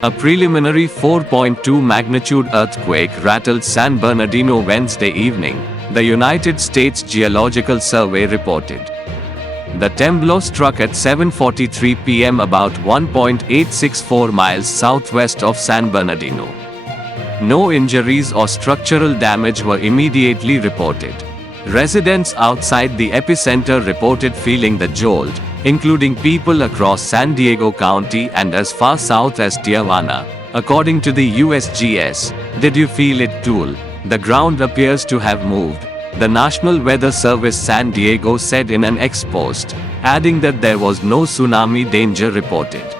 A preliminary 4.2 magnitude earthquake rattled San Bernardino Wednesday evening, the United States Geological Survey reported. The temblor struck at 7:43 p.m. about 1.864 miles southwest of San Bernardino. No injuries or structural damage were immediately reported. Residents outside the epicenter reported feeling the jolt, including people across San Diego County and as far south as Tijuana. According to the USGS, "Did you feel it, tool? The ground appears to have moved," the National Weather Service San Diego said in an ex post, adding that there was no tsunami danger reported.